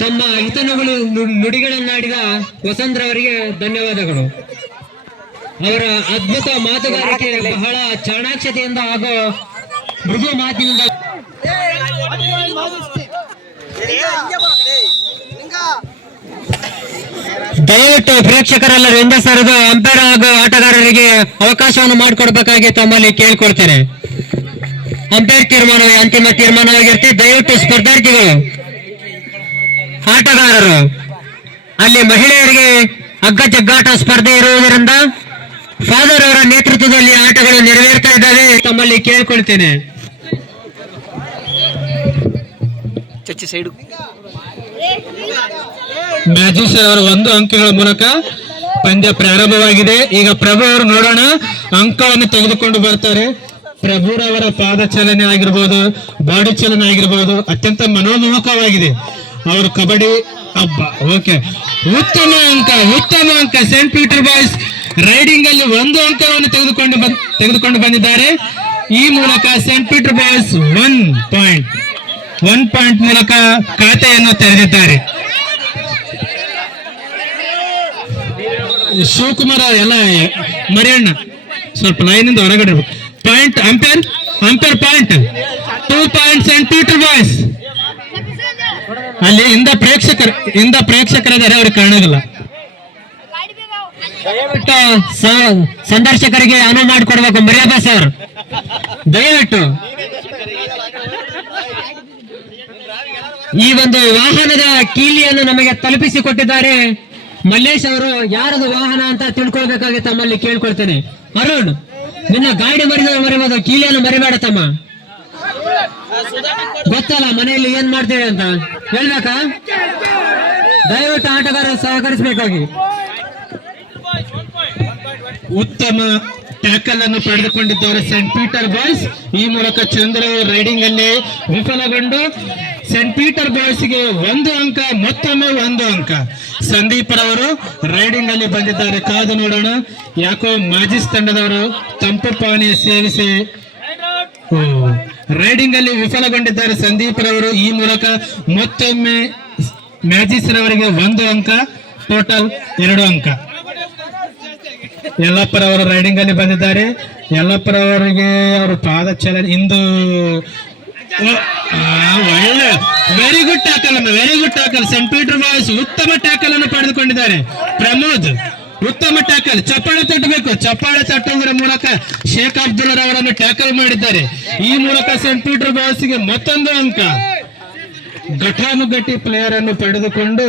ತಮ್ಮ ಹಿತನುಗಳು ನುಡಿಗಳನ್ನಾಡಿದ ವಸಂತ್ರವರಿಗೆ ಧನ್ಯವಾದಗಳು. ಅವರ ಅದ್ಭುತ ಮಾತುಗಾರಿಕೆ ಬಹಳ ಚಾಣಾಕ್ಷತೆಯಿಂದ ಹಾಗೂ ಮೃದು ಮಾತಿನಿಂದ ದಯವಿಟ್ಟು ಪ್ರೇಕ್ಷಕರೆಲ್ಲರೂ ಒಂದೇ ಸರದ ಅಂಪೈರ್ ಹಾಗೂ ಆಟಗಾರರಿಗೆ ಅವಕಾಶವನ್ನು ಮಾಡಿಕೊಡ್ಬೇಕಾಗಿ ತಮ್ಮಲ್ಲಿ ಕೇಳ್ಕೊಳ್ತೇನೆ. ಅಂಪೈರ್ ತೀರ್ಮಾನವೇ ಅಂತಿಮ ತೀರ್ಮಾನವಾಗಿರುತ್ತೆ. ದಯವಿಟ್ಟು ಸ್ಪರ್ಧಾರ್ಥಿಗಳು, ಆಟಗಾರರು, ಅಲ್ಲಿ ಮಹಿಳೆಯರಿಗೆ ಹಗ್ಗ ಜಗ್ಗಾಟ ಸ್ಪರ್ಧೆ ಇರುವುದರಿಂದ ಫಾದರ್ ಅವರ ನೇತೃತ್ವದಲ್ಲಿ ಆಟಗಳು ನೆರವೇರ್ತಾ ಇದ್ದಾವೆ. ತಮ್ಮಲ್ಲಿ ಕೇಳ್ಕೊಳ್ತೇನೆ. ಮ್ಯಾಜಿಸ್ ಅವರ 1 ಅಂಕಗಳ ಮೂಲಕ ಪಂದ್ಯ ಪ್ರಾರಂಭವಾಗಿದೆ. ಈಗ ಪ್ರಭು ಅವರು ನೋಡೋಣ ಅಂಕವನ್ನು ತೆಗೆದುಕೊಂಡು ಬರ್ತಾರೆ. ಪ್ರಭುರವರ ಪಾದ ಚಲನೆ ಆಗಿರ್ಬೋದು, ಬಾಡಿ ಚಲನೆ ಆಗಿರ್ಬೋದು, ಅತ್ಯಂತ ಮನೋಮೋಹಕವಾಗಿದೆ. ಅವರು ಕಬಡ್ಡಿ ಹಬ್ಬ. ಓಕೆ, ಉತ್ತಮ ಅಂಕ ಸೇಂಟ್ ಪೀಟರ್ ಬಾಯ್ಸ್ ರೈಡಿಂಗ್ ಅಲ್ಲಿ 1 ಅಂಕವನ್ನು ತೆಗೆದುಕೊಂಡು ಬಂದಿದ್ದಾರೆ. ಈ ಮೂಲಕ ಸೇಂಟ್ ಪೀಟರ್ ಬಾಯ್ಸ್ 1 ಪಾಯಿಂಟ್ ಮೂಲಕ ಖಾತೆಯನ್ನು ತೆರೆದಿದ್ದಾರೆ. ಶಿವಕುಮಾರ್ ಎಲ್ಲ ಮರಿಯಣ್ಣ ಸ್ವಲ್ಪ ಲೈನಿಂದ ಹೊರಗಡೆ point. Umpire point 2 point Saint Peter boys. ಅಲ್ಲಿ ಇಂದ ಪ್ರೇಕ್ಷಕರಿದ್ದಾರೆ, ಅವ್ರಿಗೆ ಕಾಣೋದಿಲ್ಲ. ದಯವಿಟ್ಟು ಸಂದರ್ಶಕರಿಗೆ ಅನುವು ಮಾಡಿಕೊಡ್ಬೇಕು. ಮರ್ಯಾದಾ ಸರ್ ದಯವಿಟ್ಟು ಈ ಒಂದು ವಾಹನದ ಕೀಲಿಯನ್ನು ನಮಗೆ ತಲುಪಿಸಿಕೊಟ್ಟಿದ್ದಾರೆ ಮಲ್ಲೇಶ್ ಅವರು. ಯಾರದು ವಾಹನ ಅಂತ ತಿಳ್ಕೊಳ್ಬೇಕಾಗಿ ತಮ್ಮಲ್ಲಿ ಕೇಳ್ಕೊಳ್ತೇನೆ. ಅರುಣ್, ನಿನ್ನ ಗಾಡಿ ಮರಿಬೋದು, ಕೀಲಿಯನ್ನು ಮರಿಬೇಡ ತಮ್ಮ. ಗೊತ್ತಲ್ಲ ಮನೆಯಲ್ಲಿ ಏನ್ ಮಾಡ್ತೇವೆ ಅಂತ ಹೇಳ್ಬೇಕಾ? ದಯವಿಟ್ಟು ಆಟಗಾರರು ಸಹಕರಿಸಬೇಕಾಗಿ. ಉತ್ತಮ ಟ್ಯಾಕಲ್ ಅನ್ನು ಪಡೆದುಕೊಂಡಿದ್ದಾರೆ ಸೇಂಟ್ ಪೀಟರ್ ಬಾಯ್ಸ್. ಈ ಮೂಲಕ ಚಂದ್ರ ರೈಡಿಂಗ್ ಅಲ್ಲಿ ವಿಫಲಗೊಂಡು ಸೇಂಟ್ ಪೀಟರ್ ಬಾಯ್ಸ್ಗೆ 1 ಅಂಕ, ಮತ್ತೊಮ್ಮೆ 1 ಅಂಕ. ಸಂದೀಪ್ ರವರು ರೈಡಿಂಗ್ ಅಲ್ಲಿ ಬಂದಿದ್ದಾರೆ. ಕಾದು ನೋಡೋಣ. ಯಾಕೋ ಮಾಜಿಸ್ ತಂಡದವರು ತಂಪು ಪಾನೀಯ ಸೇವಿಸಿ ರೈಡಿಂಗ್ ಅಲ್ಲಿ ವಿಫಲಗೊಂಡಿದ್ದಾರೆ ಸಂದೀಪ್ ರವರು. ಈ ಮೂಲಕ ಮತ್ತೊಮ್ಮೆ ಮ್ಯಾಜಿಸ್ ರವರಿಗೆ 1 ಅಂಕ, ಟೋಟಲ್ 2 ಅಂಕ. ಯಲ್ಲಪ್ಪರವರು ರೈಡಿಂಗ್ ಅಲ್ಲಿ ಬಂದಿದ್ದಾರೆ. ಯಲ್ಲಪ್ಪರವರಿಗೆ ಅವರು ಪಾದ ಚಲನೆ ಇಂದು ಒಳ್ಳೆ very good tackle. Saint Peter boys ಉತ್ತಮ ಟ್ಯಾಕಲ್ ಅನ್ನು ಪಡೆದುಕೊಂಡಿದ್ದಾರೆ. ಪ್ರಮೋದ್ ಉತ್ತಮ ಟ್ಯಾಕಲ್. ಚಪ್ಪಾಳೆ ತಟ್ಟಬೇಕು. ಚಪ್ಪಾಳೆ ತಟ್ಟುವುದರ ಮೂಲಕ ಶೇಖ್ ಅಬ್ದುಲ್ಲಾ ಅವರನ್ನು ಟ್ಯಾಕಲ್ ಮಾಡಿದ್ದಾರೆ. ಈ ಮೂಲಕ ಸೇಂಟ್ ಪೀಟರ್ ಬಾಯ್ಸ್ಗೆ ಮತ್ತೊಂದು ಅಂಕ. ಘಟಾನುಘಟಿ ಪ್ಲೇಯರ್ ಅನ್ನು ಪಡೆದುಕೊಂಡು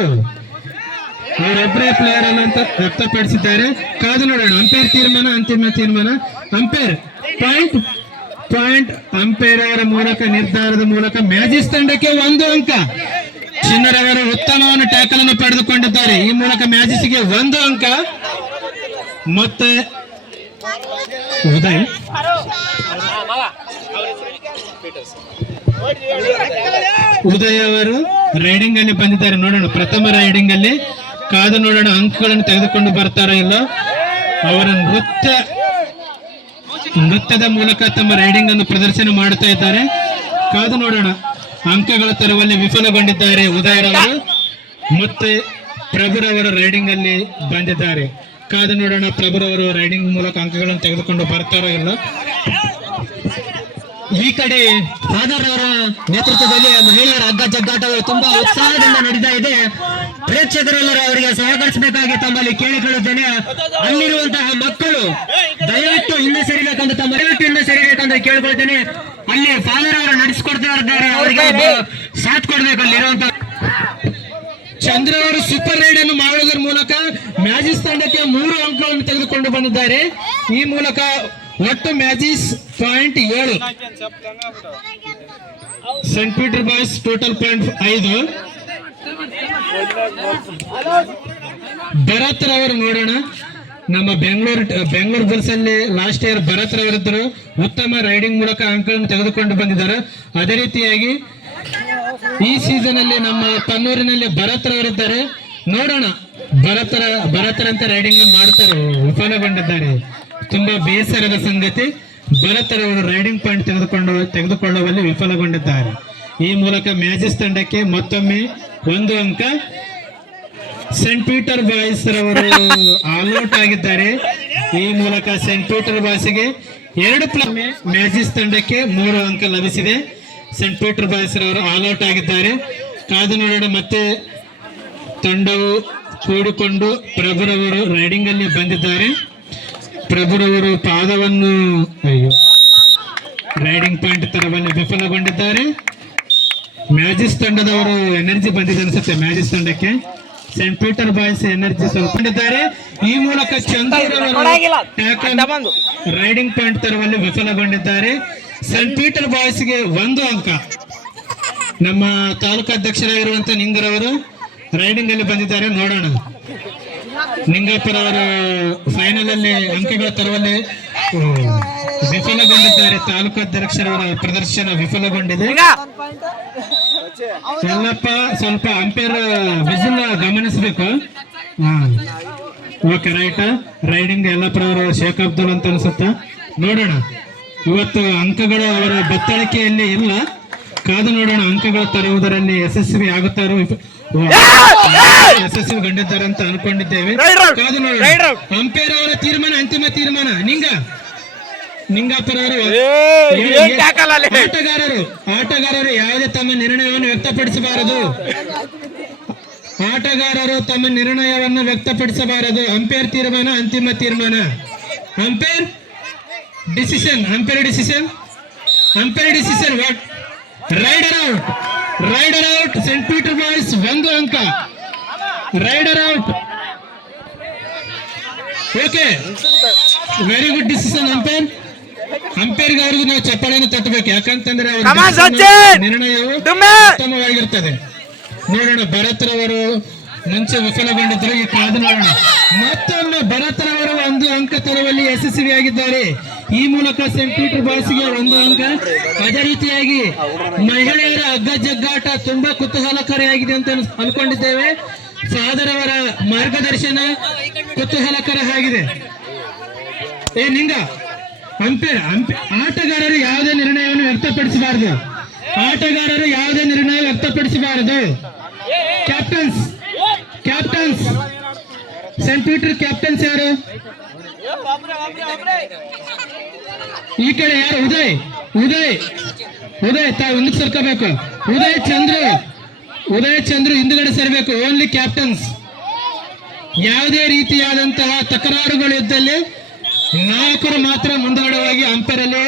ಅವರೊಬ್ಬರೇ ಪ್ಲೇಯರ್ ಅನ್ನು ಅಂತ ವ್ಯಕ್ತಪಡಿಸಿದ್ದಾರೆ. ಕಾದು ನೋಡೋಣ. ಅಂಪೈರ್ ತೀರ್ಮಾನ, ಅಂತಿಮ ತೀರ್ಮಾನ. ಅಂಪೈರ್ ಪಾಯಿಂಟ್ ಅಂಪೈರ್ ಅವರ ಮೂಲಕ ನಿರ್ಧಾರದ ಮೂಲಕ ಮ್ಯಾಜಿಸ್ ತಂಡಕ್ಕೆ 1 ಅಂಕ. ಚಿನ್ನರವರು ಉತ್ತಮವನ್ನು ಟ್ಯಾಕಲ್ ಅನ್ನು ಪಡೆದುಕೊಂಡಿದ್ದಾರೆ. ಈ ಮೂಲಕ ಮ್ಯಾಜಿಸ್ಗೆ 1 ಅಂಕ. ಮತ್ತೆ ಉದಯ್ ಅವರು ರೈಡಿಂಗ್ ಅಲ್ಲಿ ಬಂದಿದ್ದಾರೆ. ನೋಡೋಣ ಪ್ರಥಮ ರೈಡಿಂಗ್ ಅಲ್ಲಿ. ಕಾದು ನೋಡೋಣ ಅಂಕಗಳನ್ನು ತೆಗೆದುಕೊಂಡು ಬರ್ತಾರೋ ಇಲ್ಲ. ಅವರ ನೃತ್ಯದ ಮೂಲಕ ತಮ್ಮ ರೈಡಿಂಗ್ ಅನ್ನು ಪ್ರದರ್ಶನ ಮಾಡುತ್ತಾ ಇದ್ದಾರೆ. ಕಾದು ನೋಡೋಣ. ಅಂಕಗಳ ತರುವಲ್ಲಿ ವಿಫಲಗೊಂಡಿದ್ದಾರೆ ಉದಯರವರು. ಮತ್ತೆ ಪ್ರಭುರವರು ರೈಡಿಂಗ್ ಅಲ್ಲಿ ಬಂದಿದ್ದಾರೆ. ಕಾದು ನೋಡೋಣ ಪ್ರಭುರವರು ರೈಡಿಂಗ್ ಮೂಲಕ ಅಂಕಗಳನ್ನು ತೆಗೆದುಕೊಂಡು ಬರ್ತಾರೋ ಇಲ್ಲ. ಈ ಕಡೆ ಫಾದರ್ ಅವರ ನೇತೃತ್ವದಲ್ಲಿ ಮಹಿಳೆಯರ ಹಗ್ಗ ಜಗ್ಗಾಟವು ತುಂಬಾ ಉತ್ಸಾಹದಿಂದ ನಡೀತಾ ಇದೆ. ಪ್ರೇಕ್ಷಕರೆಲ್ಲರೂ ಅವರಿಗೆ ಸಹಕರಿಸಬೇಕಾಗಿ ತಮ್ಮಲ್ಲಿ ಕೇಳಿಕೊಳ್ಳುತ್ತೇನೆ. ಅಲ್ಲಿರುವಂತಹ ಮಕ್ಕಳು ದಯವಿಟ್ಟು ಹಿಂದೆ ಸರಿಬೇಕಂತ ಕೇಳ್ಕೊಳ್ತೇನೆ. ಅಲ್ಲಿ ಫಾದರ್ ಅವರು ನಡೆಸಿಕೊಡ್ತಾ ಇದ್ದಾರೆ, ಅವರಿಗೆ ಸಾಥ್ ಕೊಡ್ಬೇಕು. ಅಲ್ಲಿರುವಂತಹ ಚಂದ್ರ ಅವರು ಸೂಪರ್ ರೈಡ್ ಅನ್ನು ಮಾಡುವುದರ ಮೂಲಕ ಮ್ಯಾಜಿಸ್ ತಂಡಕ್ಕೆ 3 ಅಂಕಗಳನ್ನು ತೆಗೆದುಕೊಂಡು ಬಂದಿದ್ದಾರೆ. ಈ ಮೂಲಕ ಒಟ್ಟು ಮ್ಯಾಜಿಸ್ point 7, Saint Peter boys total point 5. Bharat ರವರು ನೋಡೋಣ. ನಮ್ಮ ಬೆಂಗಳೂರು ಬುಲ್ಸ್ ಅಲ್ಲಿ ಲಾಸ್ಟ್ ಇಯರ್ ಭರತ್ ರವರಿದ್ದರು. ಉತ್ತಮ ರೈಡಿಂಗ್ ಮೂಲಕ ಅಂಕಗಳನ್ನು ತೆಗೆದುಕೊಂಡು ಬಂದಿದ್ದಾರೆ. ಅದೇ ರೀತಿಯಾಗಿ ಈ ಸೀಸನ್ ಅಲ್ಲಿ ನಮ್ಮ ತನ್ನೂರಿನಲ್ಲಿ ಭರತ್ ರವರಿದ್ದಾರೆ. ನೋಡೋಣ ಭರತರಂತೆ ರೈಡಿಂಗ್ ಮಾಡ್ತಾರೆ, ವಿಫಲಗೊಂಡಿದ್ದಾರೆ. ತುಂಬಾ ಬೇಸರದ ಸಂಗತಿ. ಭರತ್ ರವರು ರೈಡಿಂಗ್ ಪಾಯಿಂಟ್ ತೆಗೆದುಕೊಳ್ಳುವಲ್ಲಿ ವಿಫಲಗೊಂಡಿದ್ದಾರೆ. ಈ ಮೂಲಕ ಮ್ಯಾಜಿಸ್ ತಂಡಕ್ಕೆ ಮತ್ತೊಮ್ಮೆ 1 ಅಂಕ. ಸೆಂಟ್ ಪೀಟರ್ ಬಾಯ್ಸ್ ರವರು ಆಲ್ಔಟ್ ಆಗಿದ್ದಾರೆ. ಈ ಮೂಲಕ ಸೆಂಟ್ ಪೀಟರ್ ಬಾಯ್ಸ್ಗೆ 2 ಮ್ಯಾಜಿಸ್ ತಂಡಕ್ಕೆ 3 ಅಂಕ ಲಭಿಸಿದೆ. ಸೆಂಟ್ ಪೀಟರ್ ಬಾಯ್ಸ್ ರವರು ಆಲ್ಔಟ್ ಆಗಿದ್ದಾರೆ. ಕಾದು ನೋಡೋಣ. ಮತ್ತೆ ತಂಡವು ಕೂಡಿಕೊಂಡು ಪ್ರಭುರವರು ರೈಡಿಂಗ್ ಅಲ್ಲಿ ಬಂದಿದ್ದಾರೆ. ಪ್ರಭುರವರು ಪಾದವನ್ನು ರೈಡಿಂಗ್ ಪಾಯಿಂಟ್ ತರವಲ್ಲಿ ವಿಫಲಗೊಂಡಿದ್ದಾರೆ. ಮ್ಯಾಜಿಸ್ ತಂಡದವರು ಎನರ್ಜಿ ಬಂದಿದೆ ಅನ್ಸುತ್ತೆ. ಮ್ಯಾಜಿಸ್ ತಂಡಕ್ಕೆ ಸೆಂಟ್ ಪೀಟರ್ ಬಾಯ್ಸ್ ಎನರ್ಜಿ ಸ್ವಲ್ಪ ಕೊಂಡಿದ್ದಾರೆ. ಈ ಮೂಲಕ ಚಂದ್ರವರು ರೈಡಿಂಗ್ ಪಾಯಿಂಟ್ ತರವಲ್ಲಿ ವಿಫಲಗೊಂಡಿದ್ದಾರೆ. ಸೆಂಟ್ ಪೀಟರ್ ಬಾಯ್ಸ್ಗೆ 1 ಅಂಕ. ನಮ್ಮ ತಾಲೂಕು ಅಧ್ಯಕ್ಷರಾಗಿರುವಂತ ನಿಂಗರವರು ರೈಡಿಂಗ್ ಅಲ್ಲಿ ಬಂದಿದ್ದಾರೆ. ನೋಡೋಣ. ನಿಂಗಪ್ಪರ ಅವರು ಫೈನಲ್ ಅಲ್ಲಿ ಅಂಕಗಳ ತರುವಲ್ಲಿ ವಿಫಲಗೊಂಡಿದ್ದಾರೆ. ತಾಲೂಕು ಅಧ್ಯಕ್ಷರವರ ಪ್ರದರ್ಶನ ವಿಫಲಗೊಂಡಿದೆ. ಎಲ್ಲಪ್ಪ ಸ್ವಲ್ಪ ಅಂಪೇರ್ ವಿಸಿಲ್ ಗಮನಿಸಬೇಕು. Okay, right. ರೈಡಿಂಗ್ ಯಲ್ಲಪ್ಪರವರು ಶೇಖ್ ಅಬ್ದುಲ್ ಅಂತ ಅನ್ಸುತ್ತ. ನೋಡೋಣ. ಇವತ್ತು ಅಂಕಗಳು ಅವರ ಬತ್ತಳಿಕೆಯಲ್ಲಿ ಇಲ್ಲ. ಕಾದು ನೋಡೋಣ. ಅಂಕಗಳು ತರುವುದರಲ್ಲಿ ಯಶಸ್ವಿ ಆಗುತ್ತಾರೋ ಯಶಸ್ವಿ ಕಂಡಿದ್ದಾರೆ ಅಂತ ಅನ್ಕೊಂಡಿದ್ದೇವೆ. ಕಾದು ನೋಡೋಣ. ಅಂಪೇರ್ ಅವರ ತೀರ್ಮಾನ ಅಂತಿಮ ತೀರ್ಮಾನ. ನಿಂಗಪ್ಪರವರು ಆಟಗಾರರು ಯಾವುದೇ ತಮ್ಮ ನಿರ್ಣಯವನ್ನು ವ್ಯಕ್ತಪಡಿಸಬಾರದು. ಅಂಪೇರ್ ತೀರ್ಮಾನ ಅಂತಿಮ ತೀರ್ಮಾನ. Umpire decision. What? Raider out. Saint Peter boys 1 ಅಂಕ. Raider out. Okay, very good decision ಅಂಪೇರ್ಗೆ ಅವ್ರಿಗೂ ನಾವು ಚಪ್ಪಾಳೆಯನ್ನು ತಟ್ಟಬೇಕು. ಯಾಕಂತಂದ್ರೆ ನಿರ್ಣಯವು ಉತ್ತಮವಾಗಿರ್ತದೆ. ನೋಡೋಣ. ಭರತ್ರವರು ಮುಂಚೆ ವಿಫಲಗೊಂಡಿದ್ರು. ಈ ಕಾದು ನೋಡೋಣ. ಮತ್ತೊಮ್ಮೆ ಭರತ್ರವರು 1 ಅಂಕ ತರುವಲ್ಲಿ ಯಶಸ್ವಿಯಾಗಿದ್ದಾರೆ. ಈ ಮೂಲಕ ಸೆಂಟ್ ಪೀಟರ್ ಬಾಯ್ಸ್ಗೆ 1 ಅಂಕ. ಅದೇ ರೀತಿಯಾಗಿ ಮಹಿಳೆಯರ ಹಗ್ಗ ಜಗ್ಗಾಟ ತುಂಬಾ ಕುತೂಹಲಕಾರಿಯಾಗಿದೆ ಅಂತ ಅನ್ಕೊಂಡಿದ್ದೇವೆ. ಫಾದರ್ ಅವರ ಮಾರ್ಗದರ್ಶನ ಕುತೂಹಲಕರ ಆಗಿದೆ. ನಿಂಗ ಅಂಪೇರ್ ಆಟಗಾರರು ಯಾವುದೇ ನಿರ್ಣಯವನ್ನು ವ್ಯಕ್ತಪಡಿಸಬಾರದು. ಕ್ಯಾಪ್ಟನ್ಸ್ ಸೆಂಟ್ ಪೀಟರ್ ಕ್ಯಾಪ್ಟನ್ಸ್ ಯಾರು? ಈ ಕಡೆ ಯಾರು? ಉದಯ್ ತಾವು ಹಿಂದಕ್ಕೆ ಸರ್ಕೋಬೇಕು. ಉದಯ್ ಚಂದ್ರು ಹಿಂದುಗಡೆ ಸೇರಬೇಕು. Only captains. ಯಾವುದೇ ರೀತಿಯಾದಂತಹ ತಕರಾರುಗಳು ಇದ್ದಲ್ಲಿ ನಾಯಕರು ಮಾತ್ರ ಮುಂದುಗಡೆ ಹೋಗಿ ಅಂಪೈರ್ ಅಲ್ಲಿ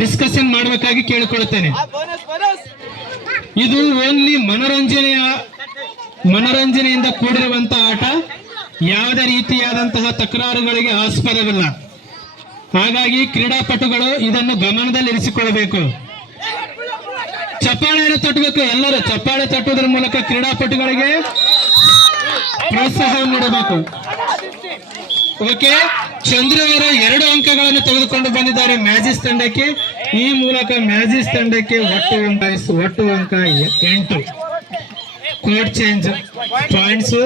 ಡಿಸ್ಕಷನ್ ಮಾಡಬೇಕಾಗಿ ಕೇಳಿಕೊಳ್ಳುತ್ತೇನೆ. ಇದು ಓನ್ಲಿ ಮನೋರಂಜನೆಯಿಂದ ಕೂಡಿರುವಂತಹ ಆಟ. ಯಾವುದೇ ರೀತಿಯಾದಂತಹ ತಕರಾರುಗಳಿಗೆ ಆಸ್ಪದವಿಲ್ಲ. ಹಾಗಾಗಿ ಕ್ರೀಡಾಪಟುಗಳು ಇದನ್ನು ಗಮನದಲ್ಲಿರಿಸಿಕೊಳ್ಳಬೇಕು. ಚಪ್ಪಾಳೆಯನ್ನು ತಟ್ಟಬೇಕು. ಎಲ್ಲರೂ ಚಪ್ಪಾಳೆ ತಟ್ಟುವುದರ ಮೂಲಕ ಕ್ರೀಡಾಪಟುಗಳಿಗೆ ಪ್ರೋತ್ಸಾಹ ನೀಡಬೇಕು. ಓಕೆ, ಚಂದ್ರು ಅವರು 2 ಅಂಕಗಳನ್ನು ತೆಗೆದುಕೊಂಡು ಬಂದಿದ್ದಾರೆ ಮ್ಯಾಜಿಸ್ ತಂಡಕ್ಕೆ. ಈ ಮೂಲಕ ಮ್ಯಾಜಿಸ್ ತಂಡಕ್ಕೆ ಒಟ್ಟು ಅಂಕ 8. Code change points.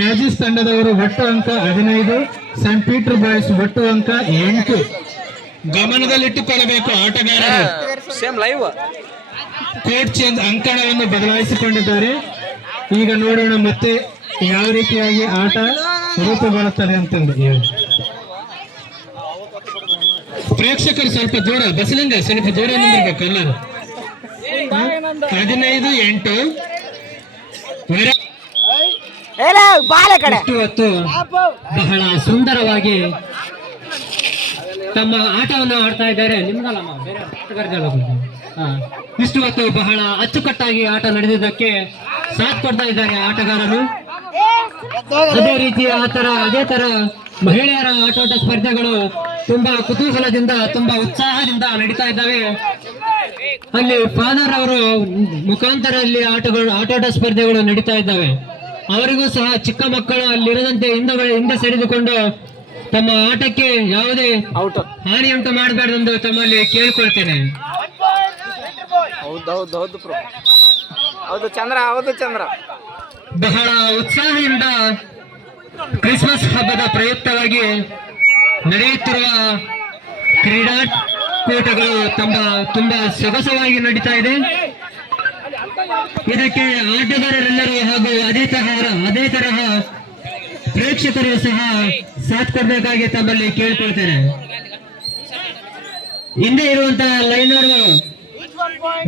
ಮ್ಯಾಜಿಸ್ ತಂಡದವರು ಒಟ್ಟು ಅಂಕ 15. ಸೆಂಟ್ ಪೀಟರ್ ಬಾಯ್ಸ್ ಒಟ್ಟು ಅಂಕ 8. ಗಮನದಲ್ಲಿಟ್ಟುಕೊಳ್ಳಬೇಕು ಆಟಗಾರರು. ಕೋಡ್ ಚೇಂಜ್ ಅಂಕಣವನ್ನು ಬದಲಾಯಿಸಿಕೊಂಡಿದ್ದಾರೆ. ಈಗ ನೋಡೋಣ ಮತ್ತೆ ಯಾವ ರೀತಿಯಾಗಿ ಆಟ ರೂಪುಗೊಳ್ಳುತ್ತದೆ ಅಂತಂದು. ಪ್ರೇಕ್ಷಕರು ಸ್ವಲ್ಪ ದೂರ ಬಸಲಿಂಗ ಸ್ವಲ್ಪ ದೂರ ನಿಂದಿರ್ಬೇಕು ಎಲ್ಲರೂ. 15-8 ಹೊತ್ತು ಬಹಳ ಸುಂದರವಾಗಿ ತಮ್ಮ ಆಟವನ್ನು ಆಡ್ತಾ ಇದ್ದಾರೆ. ನಿಮ್ಗಲ್ಲಮ್ಮ, ಬೇರೆ ಇಷ್ಟು ಹೊತ್ತು ಬಹಳ ಅಚ್ಚುಕಟ್ಟಾಗಿ ಆಟ ನಡೆದಿದ್ದಕ್ಕೆ ಸಾಥ್ ಕೊಡ್ತಾ ಇದ್ದಾರೆ ಆಟಗಾರರು. ಅದೇ ತರ ಮಹಿಳೆಯರ ಆಟೋಟ ಸ್ಪರ್ಧೆಗಳು ತುಂಬಾ ಕುತೂಹಲದಿಂದ ತುಂಬಾ ಉತ್ಸಾಹದಿಂದ ನಡೀತಾ ಇದ್ದಾವೆ. ಅಲ್ಲಿ ಫಾದರ್ ಅವರು ಮುಖಾಂತರ ಅಲ್ಲಿ ಆಟೋಟ ಸ್ಪರ್ಧೆಗಳು ನಡೀತಾ ಇದ್ದಾವೆ. ಅವರಿಗೂ ಸಹ ಚಿಕ್ಕ ಮಕ್ಕಳು ಅಲ್ಲಿರದಂತೆ ಹಿಂದೆ ಸರಿದುಕೊಂಡು ತಮ್ಮ ಆಟಕ್ಕೆ ಯಾವುದೇ ಹಾನಿಯುಂಟು ಮಾಡಬಾರ್ದೆಂದು ತಮ್ಮಲ್ಲಿ ಕೇಳಿಕೊಳ್ತೇನೆ. ಚಂದ್ರ ಬಹಳ ಉತ್ಸಾಹದಿಂದ ಕ್ರಿಸ್ಮಸ್ ಹಬ್ಬದ ಪ್ರಯುಕ್ತವಾಗಿ ನಡೆಯುತ್ತಿರುವ ಕ್ರೀಡಾಕೂಟಗಳು ತುಂಬಾ ಸೊಗಸವಾಗಿ ನಡೀತಾ ಇದೆ. ಇದಕ್ಕೆ ಆಟಗಾರರೆಲ್ಲರೂ ಹಾಗೂ ಅದೇ ತರಹ ಪ್ರೇಕ್ಷಕರು ಸಹ ಸಾಥ್ ಕೊಡಬೇಕಾಗಿ ತಮ್ಮಲ್ಲಿ ಕೇಳ್ಕೊಳ್ತೇನೆ. ಹಿಂದೆ ಇರುವಂತಹ ಲೈನರ್ಗಳು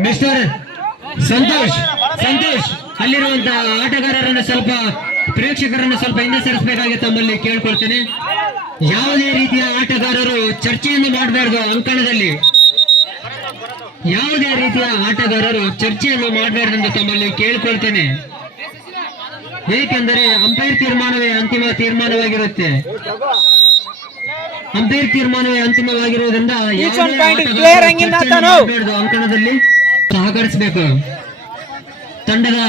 ಮಿಸ್ಟರ್ ಸಂತೋಷ್ ಅಲ್ಲಿರುವಂತಹ ಆಟಗಾರರನ್ನು ಸ್ವಲ್ಪ ಪ್ರೇಕ್ಷಕರನ್ನು ಸ್ವಲ್ಪ ಹಿಂದೆ ಸರಿಸಬೇಕಾಗಿ ತಮ್ಮಲ್ಲಿ ಕೇಳ್ಕೊಳ್ತೇನೆ. ಯಾವುದೇ ರೀತಿಯ ಆಟಗಾರರು ಚರ್ಚೆಯನ್ನು ಮಾಡಬಾರ್ದು ಅಂಕಣದಲ್ಲಿ. ಯಾವುದೇ ರೀತಿಯ ಆಟಗಾರರು ಚರ್ಚೆಯನ್ನು ಮಾಡಬಾರ್ದೆಂದು ತಮ್ಮಲ್ಲಿ ಕೇಳ್ಕೊಳ್ತೇನೆ. ಏಕೆಂದರೆ ಅಂಪೈರ್ ತೀರ್ಮಾನವೇ ಅಂತಿಮ ತೀರ್ಮಾನವಾಗಿರುತ್ತೆ. ಅಂಪೈರ್ ತೀರ್ಮಾನವೇ ಅಂತಿಮವಾಗಿರುವುದರಿಂದ ಅಂಕಣದಲ್ಲಿ ಸಹಕರಿಸಬೇಕು. ತಂಡದ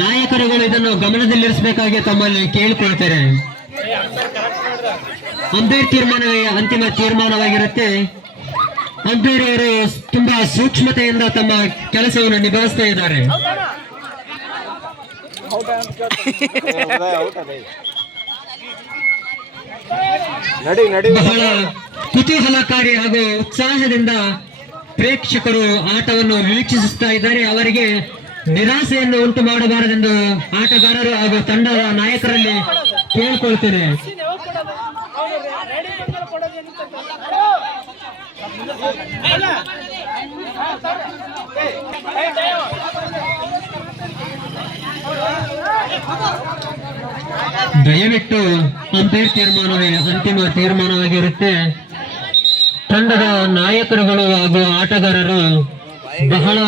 ನಾಯಕರುಗಳು ಇದನ್ನು ಗಮನದಲ್ಲಿರಿಸಬೇಕಾಗಿ ತಮ್ಮಲ್ಲಿ ಕೇಳಿಕೊಳ್ತಾರೆ. ಅಂಪೈರ್ ತೀರ್ಮಾನವೇ ಅಂತಿಮ ತೀರ್ಮಾನವಾಗಿರುತ್ತೆ. ಅಂಪೈರ್ ಅವರು ತುಂಬಾ ಸೂಕ್ಷ್ಮತೆಯಿಂದ ತಮ್ಮ ಕೆಲಸವನ್ನು ನಿಭಾಯಿಸ್ತಾ ಇದ್ದಾರೆ. ಬಹಳ ಕುತೂಹಲಕಾರಿ ಹಾಗೂ ಉತ್ಸಾಹದಿಂದ ಪ್ರೇಕ್ಷಕರು ಆಟವನ್ನು ವೀಕ್ಷಿಸುತ್ತಾ ಇದ್ದಾರೆ. ಅವರಿಗೆ ನಿರಾಸೆಯನ್ನು ಉಂಟು ಮಾಡಬಾರದೆಂದು ಆಟಗಾರರು ಹಾಗೂ ತಂಡದ ನಾಯಕರಲ್ಲಿ ಕೇಳಿಕೊಳ್ತೇನೆ. ದಯವಿಟ್ಟು ಅಂಪೈರ್ ತೀರ್ಮಾನವೇ ಅಂತಿಮ ತೀರ್ಮಾನವಾಗಿರುತ್ತೆ. ತಂಡದ ನಾಯಕರುಗಳು ಹಾಗೂ ಆಟಗಾರರು ಬಹಳ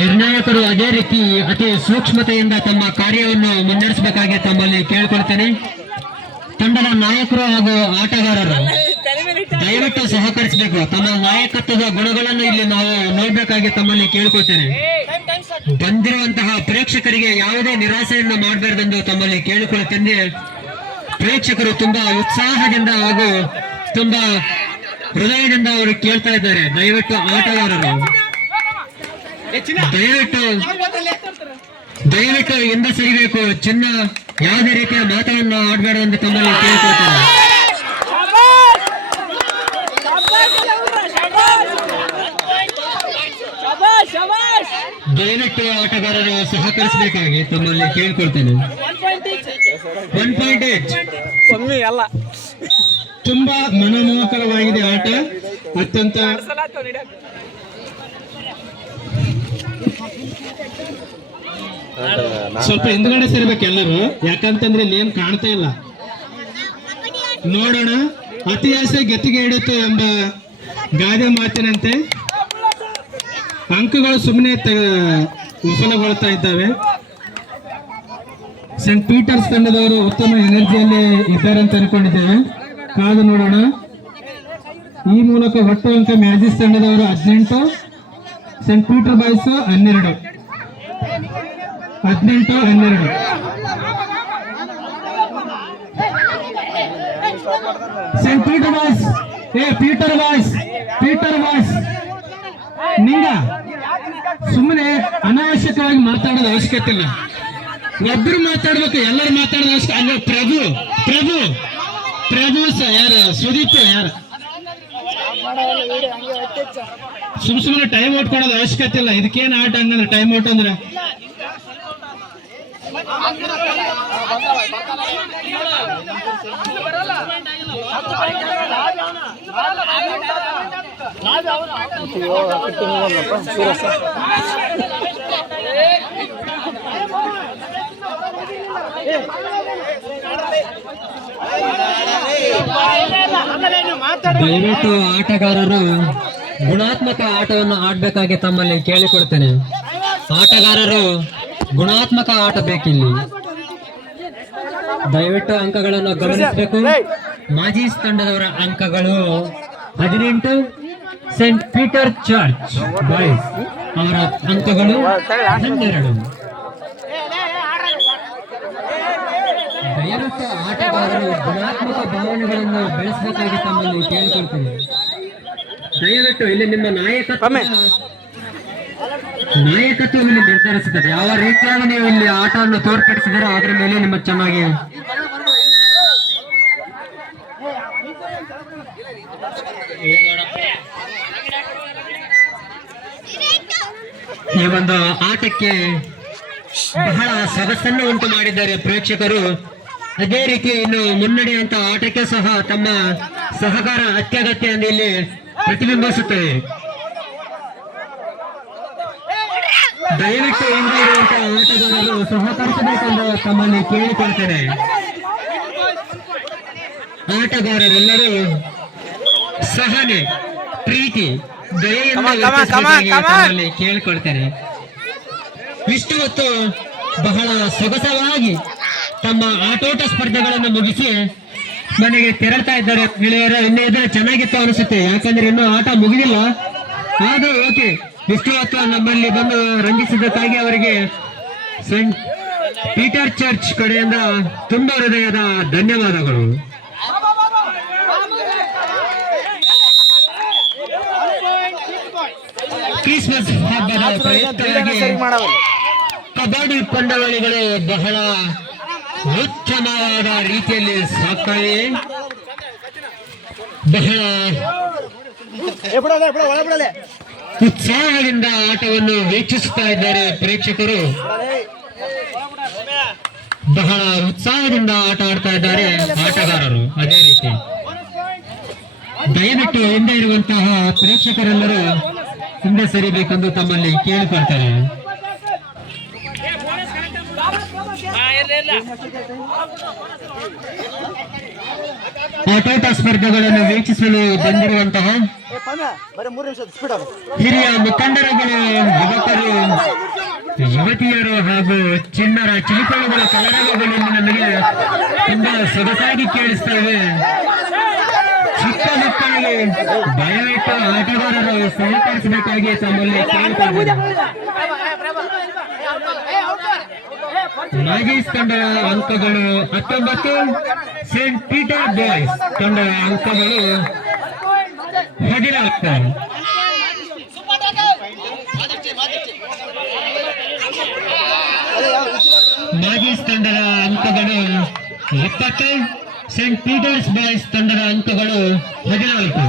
ನಿರ್ಣಾಯಕರು ಅದೇ ರೀತಿ ಅತಿ ಸೂಕ್ಷ್ಮತೆಯಿಂದ ತಮ್ಮ ಕಾರ್ಯವನ್ನು ಮುನ್ನಡೆಸಬೇಕಾಗಿ ತಮ್ಮಲ್ಲಿ ಕೇಳಿಕೊಳ್ತೇನೆ. ತಂಡದ ನಾಯಕರು ಹಾಗೂ ಆಟಗಾರರು ದಯವಿಟ್ಟು ಸಹಕರಿಸಬೇಕು. ತಮ್ಮ ನಾಯಕತ್ವದ ಗುಣಗಳನ್ನು ಇಲ್ಲಿ ನಾವು ನೋಡಬೇಕಾಗಿ ತಮ್ಮಲ್ಲಿ ಕೇಳಿಕೊಳ್ತೇನೆ. ಬಂದಿರುವಂತಹ ಪ್ರೇಕ್ಷಕರಿಗೆ ಯಾವುದೇ ನಿರಾಸೆಯನ್ನು ಮಾಡಬಾರದೆಂದು ತಮ್ಮಲ್ಲಿ ಕೇಳಿಕೊಳ್ಳುತ್ತೇನೆ. ಪ್ರೇಕ್ಷಕರು ತುಂಬಾ ಉತ್ಸಾಹದಿಂದ ಹಾಗೂ ತುಂಬಾ ಹೃದಯದಿಂದ ಅವರು ಕೇಳ್ತಾ ಇದ್ದಾರೆ. ದಯವಿಟ್ಟು ಆಟಗಾರರು ದಯವಿಟ್ಟು ಹಿಂದೆ ಸರಿಬೇಕು. ಚಿನ್ನ ಯಾವುದೇ ರೀತಿಯ ಮಾತನ್ನು ಆಡಬೇಡ ಎಂದು ತಮ್ಮಲ್ಲಿ ಕೇಳಿಕೊಳ್ತಾರೆ. ದಯವಿಟ್ಟು ಆಟಗಾರರು ಸಹಕರಿಸಬೇಕಾಗಿ ತಮ್ಮಲ್ಲಿ ಕೇಳಿಕೊಳ್ತೇನೆ. 1.8 ಅಲ್ಲ, ತುಂಬಾ ಮನಮೋಹಕರವಾಗಿದೆ ಆಟ. ಅತ್ಯಂತ ಸ್ವಲ್ಪ ಹಿಂದ್ಗಡೆ ಸೇರ್ಬೇಕು ಎಲ್ಲರೂ, ಯಾಕಂತಂದ್ರೆ ಇಲ್ಲಿ ಏನ್ ಕಾಣ್ತಾ ಇಲ್ಲ. ನೋಡೋಣ. ಅತಿ ಆಸೆ ಗತಿಗೆ ಹಿಡಿತು ಎಂಬ ಗಾದೆ ಮಾತಿನಂತೆ ಅಂಕಗಳು ಸುಮ್ಮನೆ ವಿಫಲಗೊಳ್ತಾ ಇದ್ದಾವೆ. ಸೆಂಟ್ ಪೀಟರ್ಸ್ ತಂಡದವರು ಉತ್ತಮ ಎನರ್ಜಿಯಲ್ಲಿ ಇದ್ದಾರೆ ಅಂತ ಅನ್ಕೊಂಡಿದ್ದೇವೆ. ಕಾದು ನೋಡೋಣ. ಈ ಮೂಲಕ ಒಟ್ಟು ಅಂಕ ಮ್ಯಾಜಿಸ್ ತಂಡದವರು 18, Saint Peter boys 12. Saint Peter boys, Peter boys ನಿಂಗ ಸುಮ್ಮನೆ ಅನಾವಶ್ಯಕವಾಗಿ ಮಾತಾಡೋದು ಅವಶ್ಯಕತೆ ಇಲ್ಲ. ಒಬ್ರು ಮಾತಾಡ್ಬೇಕು, ಎಲ್ಲರೂ ಮಾತಾಡೋದು ಅವಶ್ಯಕ ಅಲ್ಲ. ಪ್ರಭು ಯಾರ ಸುದೀಪ್ ಯಾರ ಸುಮ್ಮನೆ ಟೈಮ್ ಔಟ್ ಕೊಡೋದು ಅವಶ್ಯಕತೆ ಇಲ್ಲ. ಇದಕ್ಕೇನು ಆಟ ಹಂಗಂದ್ರೆ ಟೈಮ್ ಔಟ್ ಅಂದ್ರೆ ದಯವಿಟ್ಟು ಆಟಗಾರರು ಗುಣಾತ್ಮಕ ಆಟವನ್ನು ಆಡಬೇಕಾಗಿ ತಮ್ಮಲ್ಲಿ ಕೇಳಿಕೊಳ್ತೇನೆ. ಆಟಗಾರರು ಗುಣಾತ್ಮಕ ಆಟ ಬೇಕಿಲ್ಲಿ. ದಯವಿಟ್ಟು ಅಂಕಗಳನ್ನು ಗಮನಿಸಬೇಕು. ಮಾಜಿ ತಂಡದವರ ಅಂಕಗಳು 18, ಸೆಂಟ್ ಪೀಟರ್ ಚರ್ಚ್ ಬಾಯ್ಸ್ ಅವರ ಅಂಕಗಳು 12. ದಯವಿಟ್ಟು ಆಟಗಾರರು ಗುಣಾತ್ಮಕ ಭಾವನೆಗಳನ್ನು ಬೆಳೆಸಬೇಕಾಗಿ ತಮ್ಮಲ್ಲಿ ಕೇಳಿಕೊಳ್ತೇನೆ. ದಯವಿಟ್ಟು ಇಲ್ಲಿ ನಿಮ್ಮ ನಾಯಕತ್ವವನ್ನು ನಿರ್ಧರಿಸುತ್ತದೆ. ಯಾವ ರೀತಿಯಾಗಿ ನೀವು ಇಲ್ಲಿ ಆಟವನ್ನು ತೋರ್ಪಡಿಸಿದರೆ ಅದರ ಮೇಲೆ ನಿಮ್ಮ ಚೆನ್ನಾಗಿ ಈ ಒಂದು ಆಟಕ್ಕೆ ಬಹಳ ಸೊಗಸನ್ನು ಉಂಟು ಮಾಡಿದ್ದಾರೆ ಪ್ರೇಕ್ಷಕರು. ಅದೇ ರೀತಿ ಇನ್ನು ಮುನ್ನಡೆಯುವಂತ ಆಟಕ್ಕೆ ಸಹ ತಮ್ಮ ಸಹಕಾರ ಅತ್ಯಗತ್ಯ ಎಂದು ಇಲ್ಲಿ ಪ್ರತಿಬಿಂಬಿಸುತ್ತದೆ. ದಯವಿಟ್ಟು ಹಿಂದೆ ಇರುವಂತಹ ಆಟಗಾರರು ಸಹಕರಿಸಬೇಕೆಂದು ತಮ್ಮಲ್ಲಿ ಕೇಳಿಕೊಳ್ತೇನೆ. ಆಟಗಾರರೆಲ್ಲರೂ ಸಹನೆ, ಪ್ರೀತಿ, ದಯೆಯಿಂದ ತಮ್ಮಲ್ಲಿ ಕೇಳಿಕೊಳ್ತೇನೆ. ಇಷ್ಟು ಹೊತ್ತು ಬಹಳ ಸೊಗಸವಾಗಿ ತಮ್ಮ ಆಟೋಟ ಸ್ಪರ್ಧೆಗಳನ್ನು ಮುಗಿಸಿ ಮನೆಗೆ ತೆರಳ್ತಾ ಇದ್ದಾರೆ ಗೆಳೆಯರ. ಇನ್ನೇ ಇದ್ರೆ ಚೆನ್ನಾಗಿತ್ತು ಅನಿಸುತ್ತೆ, ಯಾಕಂದ್ರೆ ಇನ್ನೂ ಆಟ ಮುಗಿದಿಲ್ಲ. ಆದ್ರೂ ಓಕೆ, ಇಷ್ಟು ಹೊತ್ತು ನಮ್ಮಲ್ಲಿ ಬಂದು ರಂಜಿಸಿದ್ದಕ್ಕಾಗಿ ಅವರಿಗೆ ಸೆಂಟ್ ಪೀಟರ್ ಚರ್ಚ್ ಕಡೆಯಿಂದ ತುಂಬಾ ಹೃದಯದ ಧನ್ಯವಾದಗಳು. ಕ್ರಿಸ್ಮಸ್ ಹಬ್ಬದ ಪ್ರಯುಕ್ತವಾಗಿ ಕಬಡ್ಡಿ ಪಂದ್ಯಾವಳಿಗಳು ಬಹಳ ಉತ್ತಮವಾದ ರೀತಿಯಲ್ಲಿ ಸಾಗ್ತಾ ಇವೆ. ಬಹಳ ಉತ್ಸಾಹದಿಂದ ಆಟವನ್ನು ವೀಕ್ಷಿಸುತ್ತಾ ಇದ್ದಾರೆ ಪ್ರೇಕ್ಷಕರು. ಬಹಳ ಉತ್ಸಾಹದಿಂದ ಆಟ ಆಡ್ತಾ ಇದ್ದಾರೆ ಆಟಗಾರರು. ಅದೇ ರೀತಿ ದಯವಿಟ್ಟು ಹಿಂದೆ ಇರುವಂತಹ ಪ್ರೇಕ್ಷಕರೆಲ್ಲರೂ ಹಿಂದೆ ಸರಿಬೇಕೆಂದು ತಮ್ಮಲ್ಲಿ ಕೇಳಿಕೊಳ್ತಾರೆ. ಆಟೋಟ ಸ್ಪರ್ಧೆಗಳನ್ನು ವೀಕ್ಷಿಸಲು ಬಂದಿರುವಂತಹ ಹಿರಿಯ ಮುಖಂಡರುಗಳು, ಯುವಕರು, ಯುವತಿಯರು ಹಾಗೂ ಚಿಣ್ಣರ ಚಿಲಿಪಳುಗಳ ಕಲರವಗಳು ನಮಗೆ ತುಂಬಾ ಸೊಗಸಾಗಿ ಕೇಳಿಸ್ತವೆ. ಚಿಕ್ಕ ಮಕ್ಕಳಿಗೆ ದಯವಿಟ್ಟು ಆಟಗಾರರು ಸಹಕರಿಸಬೇಕಾಗಿ ತಮ್ಮಲ್ಲಿ ಕೇಳಿಕೊಳ್ಳುತ್ತೇವೆ. ನಾಗೇಶ್ ತಂಡದ ಅಂಕಗಳು 19, ಸೇಂಟ್ ಪೀಟರ್ ಬಾಯ್ಸ್ ತಂಡದ ಅಂಕಗಳು 14. ನಾಗೇಶ್ ತಂಡದ ಅಂಕಗಳು 20, ಸೇಂಟ್ ಪೀಟರ್ಸ್ ಬಾಯ್ಸ್ ತಂಡದ ಅಂಕಗಳು 14.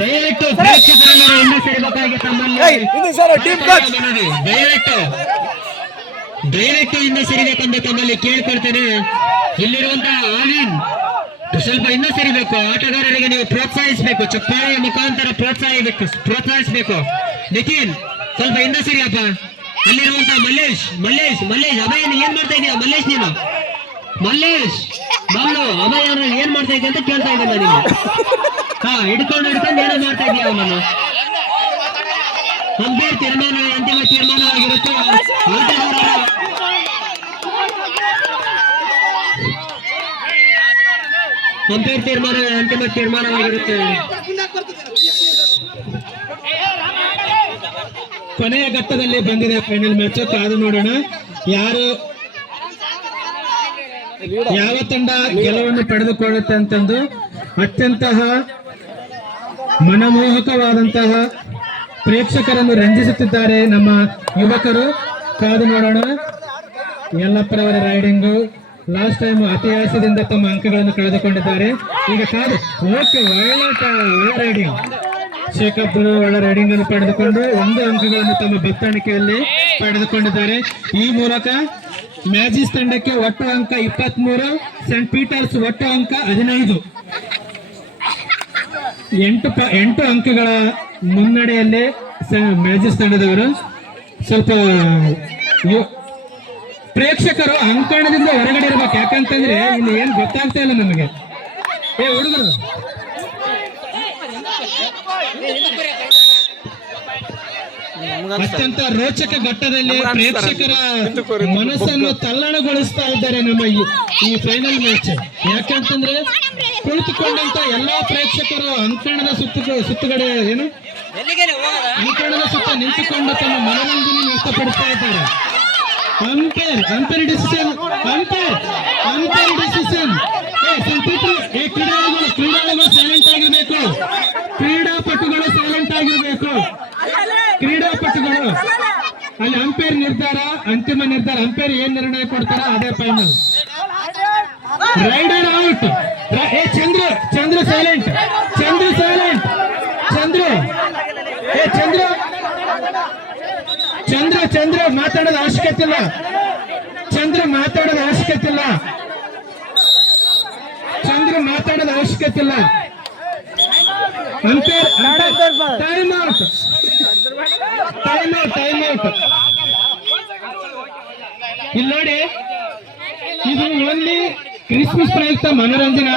ದಯವಿಟ್ಟು ಪ್ರೇಕ್ಷಕರೆಲ್ಲರೂ ಹಿಂದೆ ಸೇರಬೇಕಾಗಿ ತಮ್ಮಲ್ಲಿ ದಯವಿಟ್ಟು ಹಿಂದೆ ಸೇರಬೇಕೆಂದು ತಮ್ಮಲ್ಲಿ ಕೇಳ್ಕೊಳ್ತೇನೆ. ಇಲ್ಲಿರುವಂತಹ ಆಲಿನ್ ಸ್ವಲ್ಪ ಹಿಂದೆ ಸೇರಬೇಕು. ಆಟಗಾರರಿಗೆ ನೀವು ಪ್ರೋತ್ಸಾಹಿಸಬೇಕು, ಚಪ್ಪಾಳೆಯ ಮುಖಾಂತರ ಪ್ರೋತ್ಸಾಹಿಸಬೇಕು. ನಿತಿನ್ ಸ್ವಲ್ಪ ಹಿಂದೆ ಸೇರಿಯಪ್ಪ. ಅಲ್ಲಿರುವಂತಹ ಮಲ್ಲೇಶ್ ಅಭಯ ಏನ್ ಮಾಡ್ತಾ ಇದೀಯ ಮಲ್ಲೇಶ್? ನೀನು ಮಲ್ಲೇಶ್ ಮಲ್ಲು ಅಭಯ ಏನ್ ಮಾಡ್ತಾ ಇದ್ದೆ ಅಂತ ಕೇಳ್ತಾ ಇದ್ದೆ ನಾನು. ಹಿಡ್ಕೊಂಡು ಏನೋ ಮಾಡ್ತಾ ಇದೀಯ ಅವನನ್ನು. ಅಂಪೇರ್ ತೀರ್ಮಾನ ಅಂತಿಮ ತೀರ್ಮಾನವಾಗಿರುತ್ತೆ. ಅಂಪೇರ್ ತೀರ್ಮಾನ ಅಂತಿಮ ತೀರ್ಮಾನವಾಗಿರುತ್ತೆ. ಕೊನೆಯ ಘಟ್ಟದಲ್ಲಿ ಬಂದಿದೆ ಫೈನಲ್ ಮ್ಯಾಚ್. ಕಾದು ನೋಡೋಣ ಯಾವ ತಂಡ ಗೆಲುವನ್ನು ಪಡೆದುಕೊಳ್ಳುತ್ತೆ ಅಂತಂದು. ಅತ್ಯಂತ ಮನಮೋಹಕವಾದಂತಹ ಪ್ರೇಕ್ಷಕರನ್ನು ರಂಜಿಸುತ್ತಿದ್ದಾರೆ ನಮ್ಮ ಯುವಕರು. ಕಾದು ನೋಡೋಣ. ಯಲ್ಲಪ್ಪರವರ ರೈಡಿಂಗು ಲಾಸ್ಟ್ ಟೈಮ್ ಅತಿಯಾಸದಿಂದ ತಮ್ಮ ಅಂಕಗಳನ್ನು ಕಳೆದುಕೊಂಡಿದ್ದಾರೆ. ಈಗ ಕಾದು ಓಕೆ, ಒಳ್ಳೆ ರೈಡಿಂಗ್. ಶೇಖ್ ಅಬ್ದುಲ್ ಒಳ್ಳೆ ರೈಡಿಂಗ್ ಅನ್ನು ಪಡೆದುಕೊಂಡು 1 ಅಂಕಗಳನ್ನು ತಮ್ಮ ಬತ್ತಾಣಿಕೆಯಲ್ಲಿ ಪಡೆದುಕೊಂಡಿದ್ದಾರೆ. ಈ ಮೂಲಕ ಮ್ಯಾಜಿಸ್ ತಂಡಕ್ಕೆ ಒಟ್ಟು ಅಂಕ 23, ಸೇಂಟ್ ಪೀಟರ್ಸ್ ಒಟ್ಟು ಅಂಕ 15. 8 ಅಂಕಗಳ ಮುನ್ನಡೆಯಲ್ಲಿ ಮ್ಯಾಜಿಸ್ ತಂಡದವರು. ಸ್ವಲ್ಪ ಪ್ರೇಕ್ಷಕರು ಅಂಕಣದಿಂದ ಹೊರಗಡೆ ಇರ್ಬೇಕು, ಯಾಕಂತಂದ್ರೆ ಇಲ್ಲಿ ಏನ್ ಗೊತ್ತಾಗ್ತಾ ಇಲ್ಲ ನಮಗೆ. ಹುಡುಗರು ಅತ್ಯಂತ ರೋಚಕ ಘಟ್ಟದಲ್ಲಿ ಪ್ರೇಕ್ಷಕರ ಮನಸ್ಸನ್ನು ತಲ್ಲಣಗೊಳಿಸ್ತಾ ಇದ್ದಾರೆ ನಮ್ಮ ಈ ಫೈನಲ್ ಮ್ಯಾಚ್. ಯಾಕಂತಂದ್ರೆ ಕುಳಿತುಕೊಂಡಂತ ಎಲ್ಲಾ ಪ್ರೇಕ್ಷಕರು ಅಂಕಣದ ಸುತ್ತುಗಡೆ ಅಂಕಣದ ಸುತ್ತ ನಿಂತುಕೊಂಡು ತಮ್ಮ ಮನೋರಂಜನೆ ವ್ಯಕ್ತಪಡಿಸ್ತಾ ಇದ್ದಾರೆ. ಅಂಪೇರ್ ಡಿಸಿಷನ್ ಕ್ರೀಡಾಳುಗಳು ಸೈಲೆಂಟ್ ಆಗಿರ್ಬೇಕು. ಕ್ರೀಡಾಪಟುಗಳು ಸೈಲೆಂಟ್ ಆಗಿರ್ಬೇಕು. ಕ್ರೀಡಾಪಟುಗಳು ಅಲ್ಲಿ ಅಂಪೇರ್ ನಿರ್ಧಾರ, ಅಂತಿಮ ನಿರ್ಧಾರ. ಅಂಪೇರ್ ಏನ್ ನಿರ್ಣಯ ಕೊಡ್ತಾರ ಅದೇ final. Raider out. Chandra silent, Chandru silent, Chandru ಏ ಚಂದ್ರು ಚಂದ್ರು ಚಂದ್ರು ಮಾತಾಡೋದು ಅವಶ್ಯಕತೆ ಇಲ್ಲ, ಚಂದ್ರು ಮಾತಾಡೋದು ಅವಶ್ಯಕತೆ ಇಲ್ಲ, ಚಂದ್ರು ಮಾತಾಡೋದು ಅವಶ್ಯಕತೆ ಇಲ್ಲ. Umpire time out, time out, time out. ಇಲ್ಲಿ ನೋಡಿ, ಇದು ಓನ್ಲಿ ಕ್ರಿಸ್ಮಸ್ ಪ್ರಯುಕ್ತ ಮನೋರಂಜನೆ